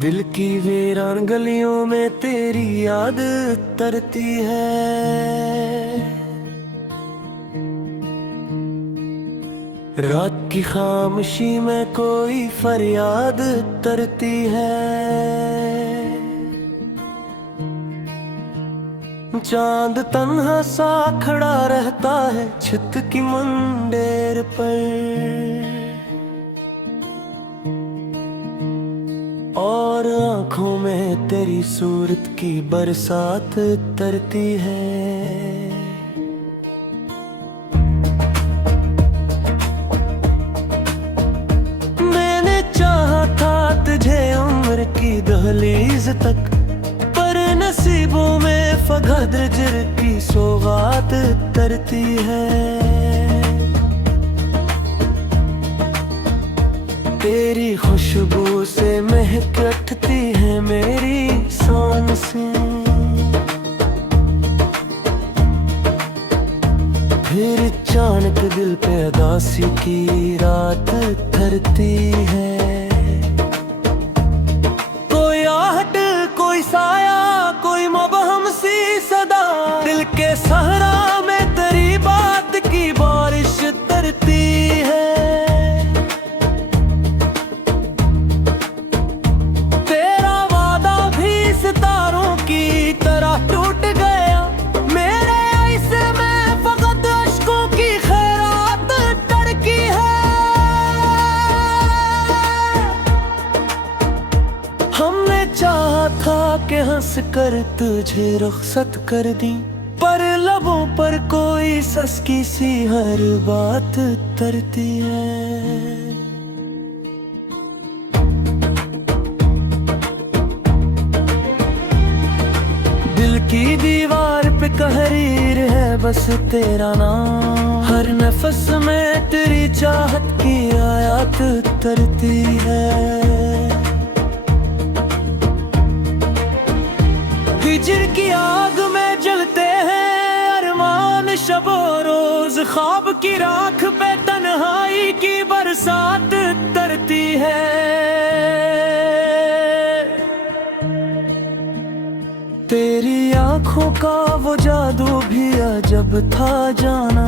दिल की वीरान गलियों में तेरी याद तरती है। रात की खामोशी में कोई फरियाद तरती है। चांद तन्हा सा खड़ा रहता है छत की मंडेर पर, और आंखों में तेरी सूरत की बरसात तरती है। मैंने चाहा था तुझे उम्र की दहलीज तक, पर नसीबों में फगदर की सौगात तरती है। तेरी खुशबू से महक उठती है मेरी सांसें, फिर अचानक दिल पे उदासी की रात ठहरती है। कोई आहट, कोई साया, कोई मबहम सी सदा, दिल के सहरा में तेरी बात की बारिश तरती है। सितारों की तरह टूट गया मेरे ऐसे में फकत अश्कों की खैरात तरकी है। हमने चाहा था कि हंस कर तुझे रुखसत कर दी, पर लबों पर कोई सस्की सी हर बात तरती है। दिल की दीवार पे तहरीर है बस तेरा नाम, हर नफस में तेरी चाहत की आयत तरती है। हिजर की आग में जलते हैं अरमान शबो रोज, ख्वाब की राख पे तन्हाई की बरसात तरती है। तेरी आँखों का वो जादू भी अजब था जाना,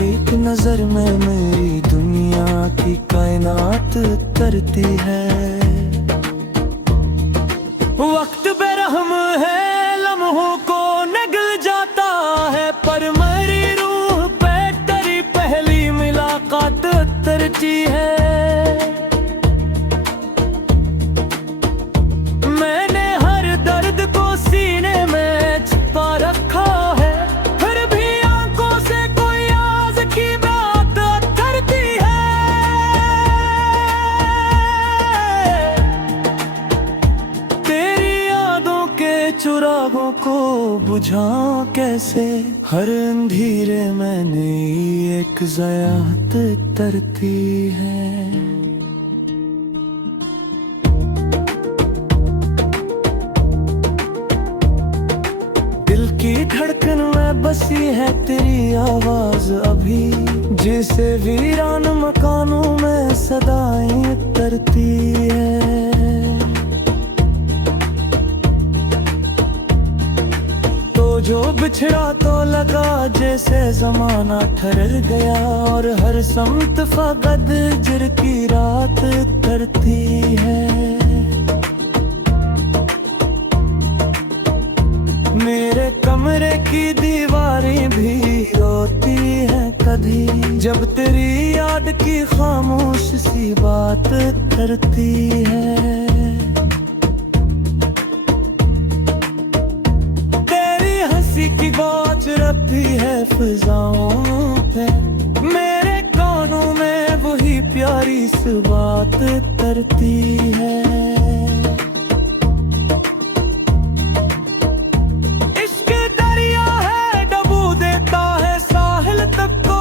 एक नजर में मेरी दुनिया की कायनात तरती है। वक्त बेरहम है, लम्हों को निगल जाता है, पर मेरी रूह पे तेरी पहली मुलाकात तरती है। चुरागों को बुझाऊं कैसे, हर अंधेरे में नई एक ज़यात तरती है। दिल की धड़कन में बसी है तेरी आवाज अभी, जिसे वीरान मकानों में सदाएं तरती है। जो बिछड़ा तो लगा जैसे जमाना ठहर गया, और हर समत फकद जिर की रात तरती है। मेरे कमरे की दीवारें भी रोती हैं कभी, जब तेरी याद की खामोश सी बात करती है। की बात रखती है फिजाओं पे, मेरे कानों में वही प्यारी सी बात तरती है। इश्क दरिया है, डबू देता है साहिल तक को,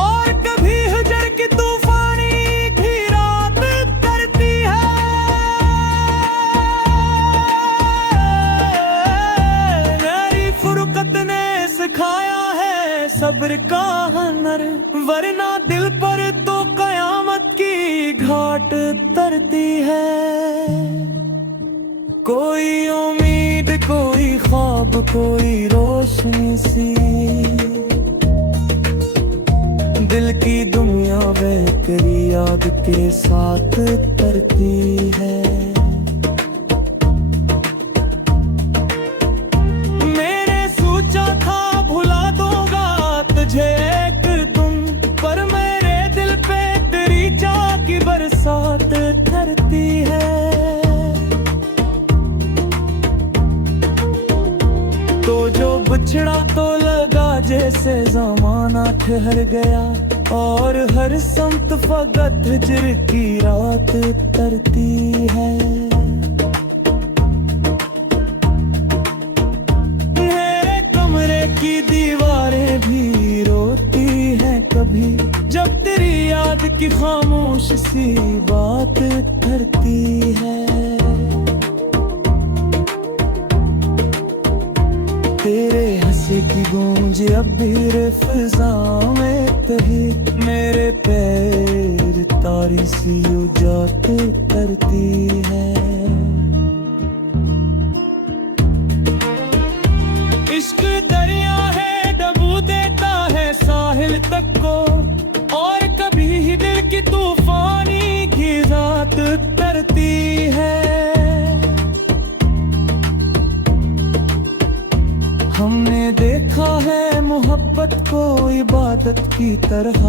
और कभी हिजर की तूफानी की रात तरती है। सिखाया है सब्र का हुनर, वरना दिल पर तो कयामत की घाट तरती है। कोई उम्मीद, कोई ख्वाब, कोई रोशनी सी, दिल की दुनिया बेकरी याद के साथ तरती है। मैंने सोचा था भुला दूंगा तुझे एक तुम, पर मेरे दिल पे तेरी चाह की बरसात तरती है। तो जो बिछड़ा तो लगा जैसे ज़माना ठहर गया, और हर समत फकत हिजर की रात तरती है। मेरे कमरे की दीवारें भी रोती हैं कभी, जब तेरी याद की खामोश सी बात करती है। तेरे हंसी की गूंज अब भी फिजा में तही, मेरे पैर तारी सी उजात करती है। इश्क दरिया है, डबू देता है साहिल तक को, और कभी ही दिल की तूफानी की रात तरती है। हमने देखा है मोहब्बत को इबादत की तरह,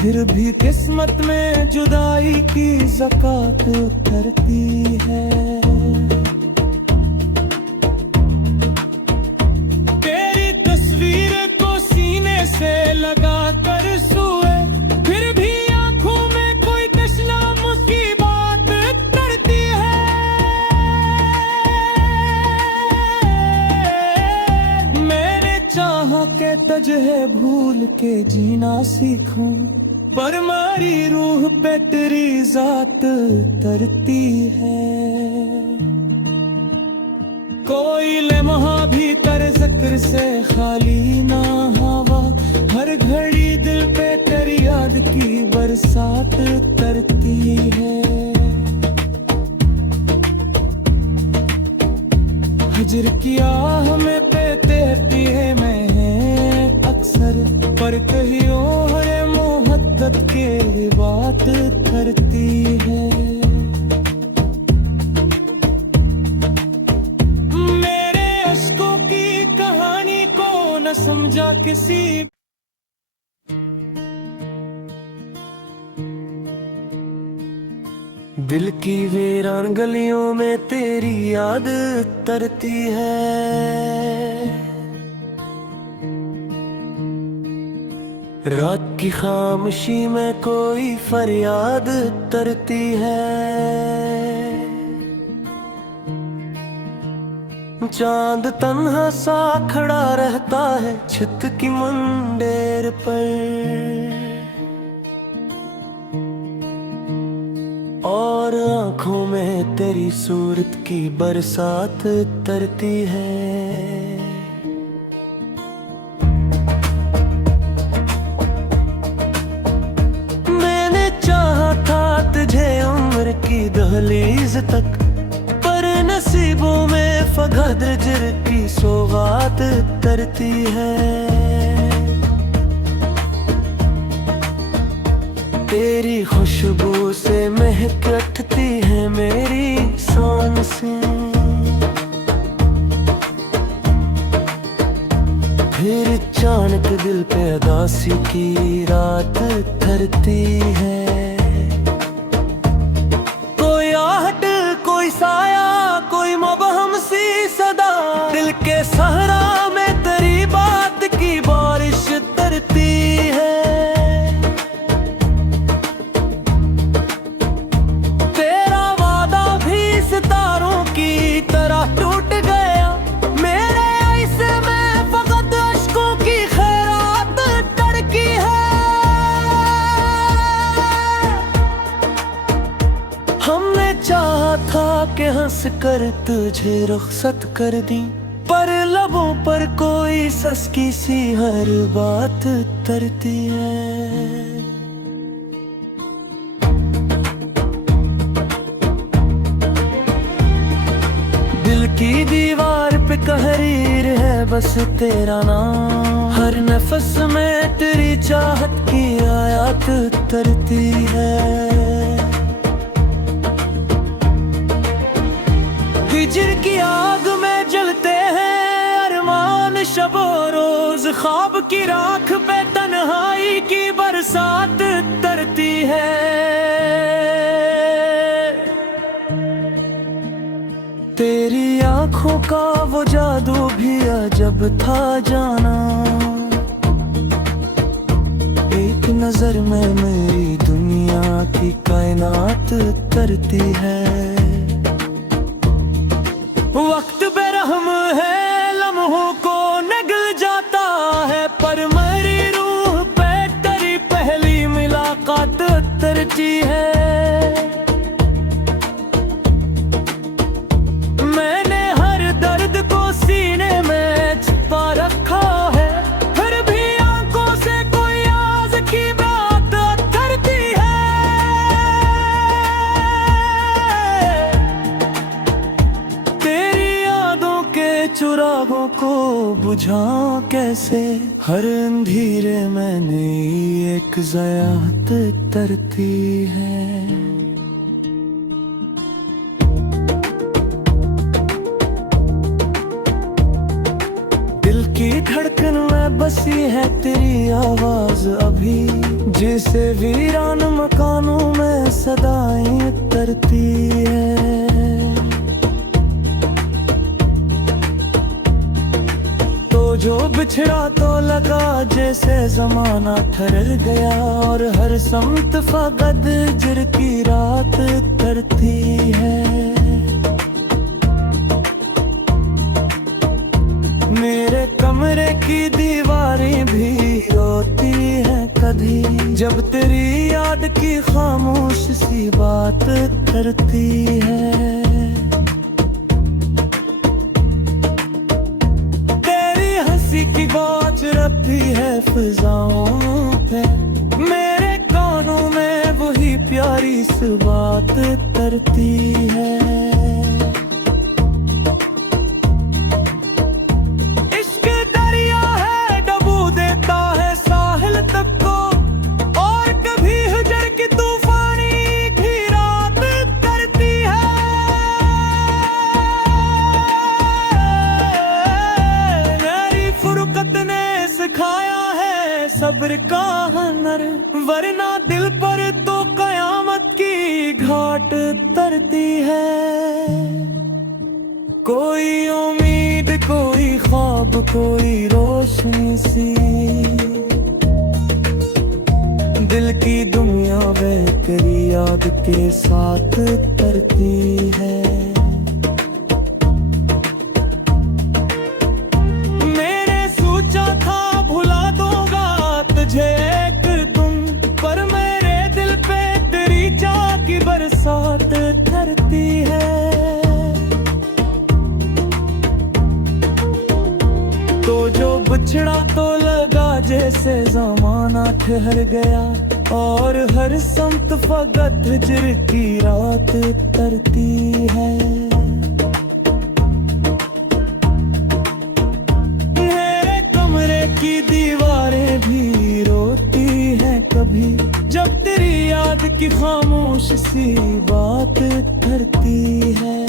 फिर भी किस्मत में जुदाई की ज़कात उतरती है। तेरी तस्वीर को सीने से लगा कर सोए, फिर भी आंखों में कोई तशनाम की बात करती है। मैंने चाहा के तुझे भूल के जीना सीखूं, पर मारी रूह पे तेरी जात तरती है। कोई लम्हा भी तर ज़िक्र से खाली ना हवा, हर घड़ी दिल पे तेरी याद की बरसात तरती है। हिजर की आह में पे तेरती है मैं अक्सर, पर कहियो हरे मोहब्बत के बात करती है। मेरे अश्कों की कहानी को न समझा किसी, दिल की वीरान गलियों में तेरी याद तरती है। रात की खामोशी में कोई फरियाद तरती है। चांद तन्हा सा खड़ा रहता है छत की मंडेर पर, और आंखों में तेरी सूरत की बरसात तरती है। मैंने चाहा था तुझे उम्र की दहलीज तक, पर नसीबों में फगदर की सौगात तरती है। तेरी खुशबू से महक उठती है मेरी सांसें, फिर अचानक दिल पे उदासी की रात ठहरती है। कोई आहट, कोई साया, कोई मबहम सी सदा, दिल के सहरा में तेरी बात की बारिश तरती है। सितारों की तरह टूट गया, मेरे ऐसे में फकत अश्कों की खैरात तरकी है। हमने चाहा था कि हंस कर तुझे रुखसत कर दी, पर लबों पर कोई सस्की सी हर बात तरती है। की दीवार पे तहरीर है बस तेरा नाम। हर नफस में तेरी चाहत की आयत तरती है। हिजर की आग में जलते हैं अरमान शबो रोज। ख्वाब की राख पे तन्हाई की बरसात तरती है। तेरी आंखों का वो जादू भी अजब था जाना। एक नजर में मेरी दुनिया की कायनात तरती है। वक्त बेरहम है, लम्हों को निगल जाता है, पर मेरी रूह पे तेरी पहली मुलाकात तरती है। मैंने हर दर्द को सीने में छिपा रखा है, फिर भी आंखों से कोई आस की बात तरती है। तेरी यादों के चिरागों को बुझा कैसे, हर अंधेरे में नई एक ज़यात तरती है। दिल की धड़कन में बसी है तेरी आवाज अभी, जिसे वीरान मकानों में सदाएं तरती है। तो जो बिछड़ा तो लगा जैसे जमाना ठहर गया, और हर समत फकद हिज्र की रात तरती है। मेरे कमरे की दीवारें भी रोती हैं कभी, जब तेरी याद की खामोश सी बात करती है। तेरी हंसी की बाज रखती है फिजाओं पे, मेरे कानों में वही प्यारी सी बात करती है। सब्र का हुनर, वरना दिल पर तो कयामत की घाट तरती है। कोई उम्मीद, कोई ख्वाब, कोई रोशनी सी, दिल की दुनिया वे तेरी याद के साथ तरती है। मैंने सोचा था भुला दूंगा तुझे एक तुम, पर मेरे दिल पे तेरी चाह की बरसात तरती है। तो जो बिछड़ा तो लगा जैसे जमाना ठहर गया, और हर समत फकत हिज्र की रात तरती है। मेरे कमरे की दीवारें भी रोती हैं कभी, जब तेरी याद की खामोश सी बात करती है।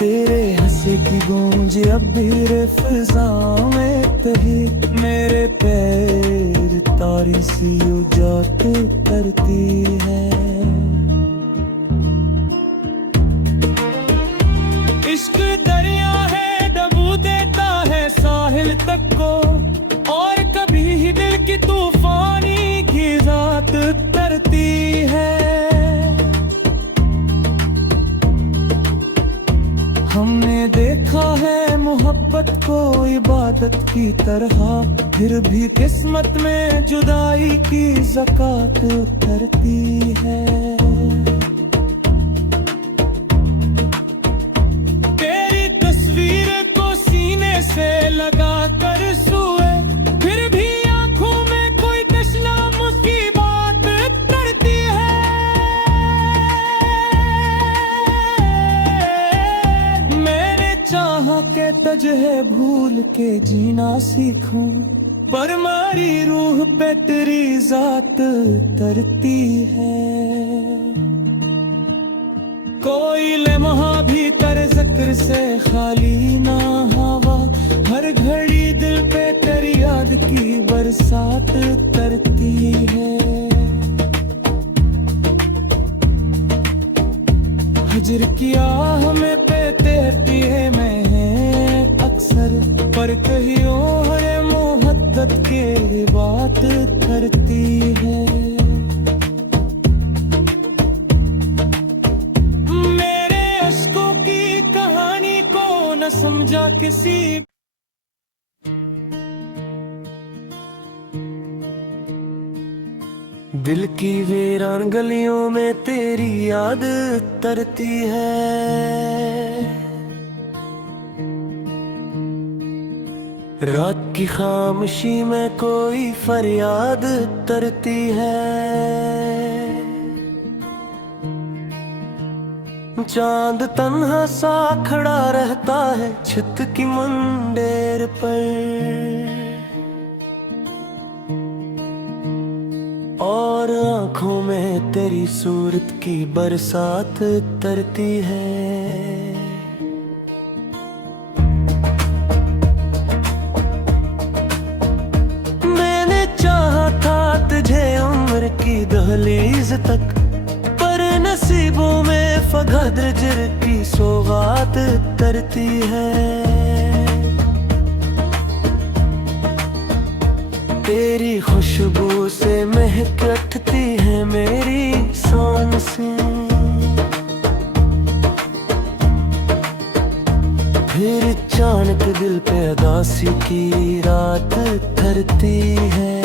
तेरे हंसी की गूंज अब भी फिजा में तही, मेरे पैर तारी सी उजात करती है। इश्क दरिया है, डबू देता है साहिल तक को, और कभी ही दिल की तूफानी की रात तरती है। हमने देखा है मोहब्बत को इबादत की तरह, फिर भी किस्मत में जुदाई की ज़कात उतरती है। तेरी तस्वीर को सीने से लगा कर सोए, फिर भी आंखों में कोई तशना की बात करती है। मैं तुझे भूल के जीना सीखूं, पर मारी रूह पे तेरी जात तरती है। कोई लम्हा भी तेरे जिक्र से खाली ना हवा, हर घड़ी दिल पे तेरी याद की बरसात तरती है। हिजर की आह में पे तेरती है मैं अक्सर, पर कहियो हरे मोहब्बत के बात करती है। मेरे अश्कों की कहानी को न समझा किसी, दिल की वीरान गलियों में तेरी याद तरती है। रात की खामोशी में कोई फरियाद तरती है। चांद तन्हा सा खड़ा रहता है छत की मंडेर पर, और आंखों में तेरी सूरत की बरसात तरती है। मैंने चाहा था तुझे उम्र की दहलीज तक, पर नसीबों में फगदर की सौगात तरती है। तेरी खुशबू से महक उठती है मेरी सांसें, फिर अचानक दिल पे उदासी की रात ठहरती है।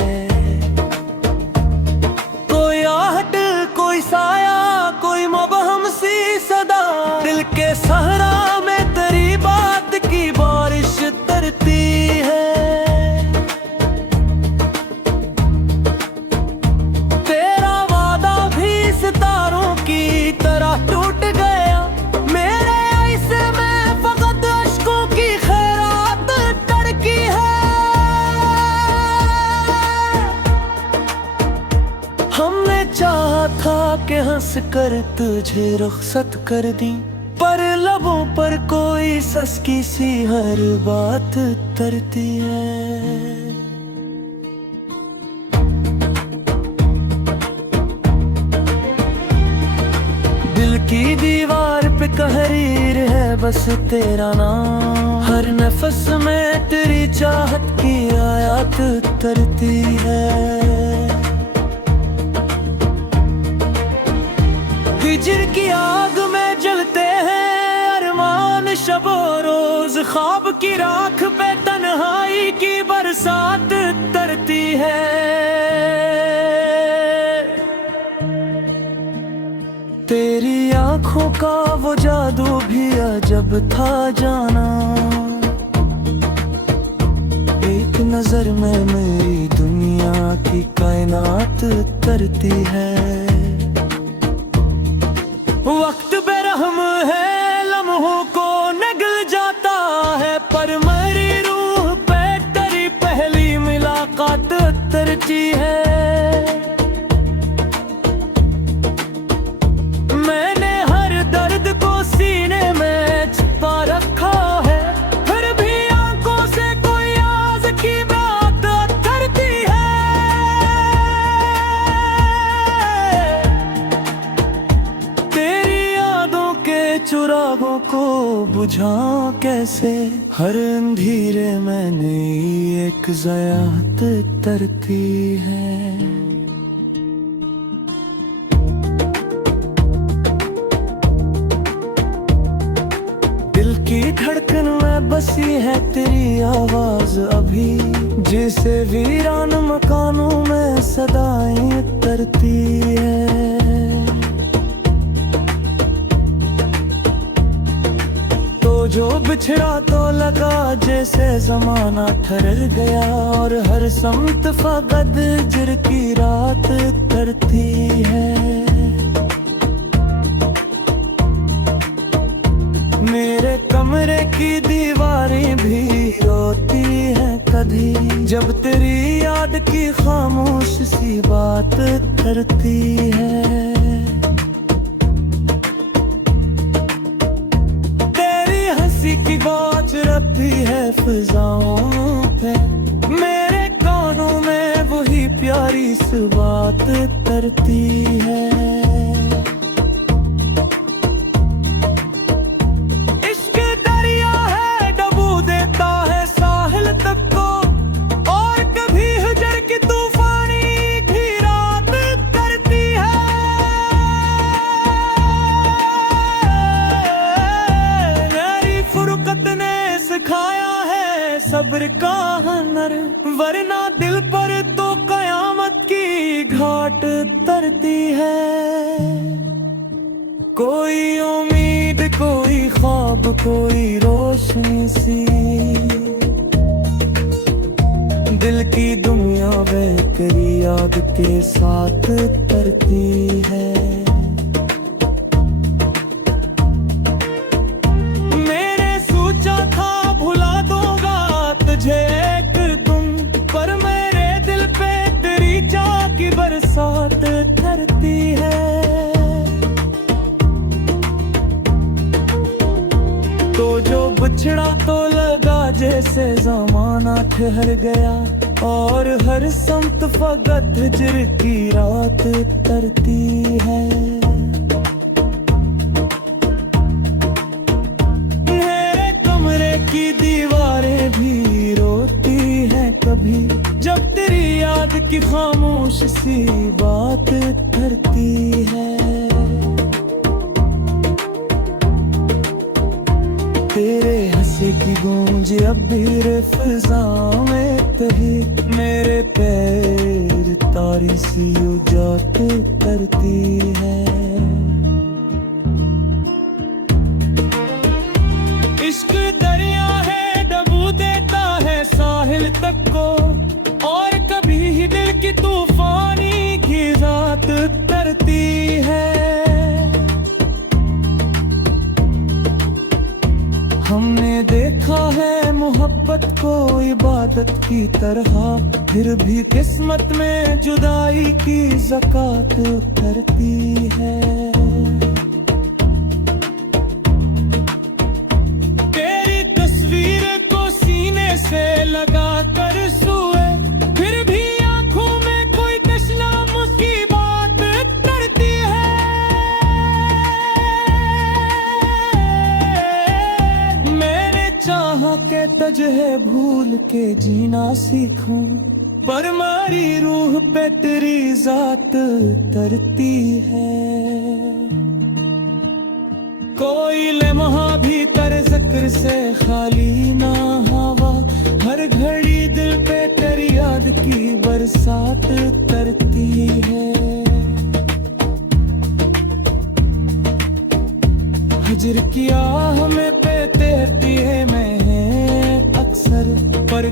कोई आहट, कोई साया, कोई मुबहम सी सदा, दिल के सहरा में तेरी बात की बारिश तरती है। सितारों की तरह टूट गया मेरे ऐसे में फकत अश्कों की खैरात तरकी है। हमने चाहा था कि हंस कर तुझे रुखसत कर दी, पर लबों पर कोई सस्की सी हर बात तरती है। दिल की दीवार पे तहरीर है बस तेरा नाम, हर नफस में तेरी चाहत की आयत तरती है। हिजर की आग में जलते हैं अरमान शबो रोज, ख्वाब की राख पे तन्हाई की बरसात तरती है। तेरी आँखों का वो जादू भी अजब था जाना, एक नजर में मेरी दुनिया की कायनात तरती है। वक्त बेरहम है, लम्हों को निगल जाता है, पर मेरी रूह पे तेरी पहली मुलाकात तरती है। चुरागों को बुझाऊं कैसे, हर अंधेरे में नई एक ज़यात तरती है। दिल की धड़कन में बसी है तेरी आवाज अभी, जिसे वीरान मकानों में सदाएं तरती है। जो बिछड़ा तो लगा जैसे जमाना ठहर गया, और हर समत फकद जिर की रात तरती है। मेरे कमरे कमरे की दीवारें भी रोती हैं कभी, जब तेरी याद की खामोश सी बात करती है। तेरी हंसी की बाज रखती है फिजाओं पे, मेरे कानों में वही प्यारी सी बात करती है। सब्र का हुनर, वरना दिल पर तो कयामत की घाट तरती है। कोई उम्मीद, कोई ख्वाब, कोई रोशनी सी, दिल की दुनिया बेकरी याद के साथ तरती है। बरसात करती है तो जो बिछड़ा तो लगा जैसे ज़माना ठहर गया, और हर समत फकत हिज्र की रात तरती है। मेरे कमरे की दीवारें भी रोती हैं कभी, जब तेरी याद की खामोश सी बात करती है। तेरे हंसी की गूंज अब भी फिजा में तही, मेरे पैर तारी सी उजात करती है। इश्क दरिया है, डबू देता है साहिल तक को, और कभी ही दिल की तूफानी की रात करती है। हमने देखा है मोहब्बत को इबादत की तरह, फिर भी किस्मत में जुदाई की ज़कात उतरती है। तेरी तस्वीर को सीने से लगा कर सोए, फिर भी आंखों में कोई तशना की बात करती है। मैंने चाहा के तुझे भूल के जीना सीखूं, पर मारी रूह पे तेरी जात तरती है। कोई लम्हा भी तेरे ज़िक्र से खाली ना हवा, हर घड़ी दिल पे तेरी याद की बरसात तरती है। हिज्र की आह में पे तेरती है मैं अक्सर, पर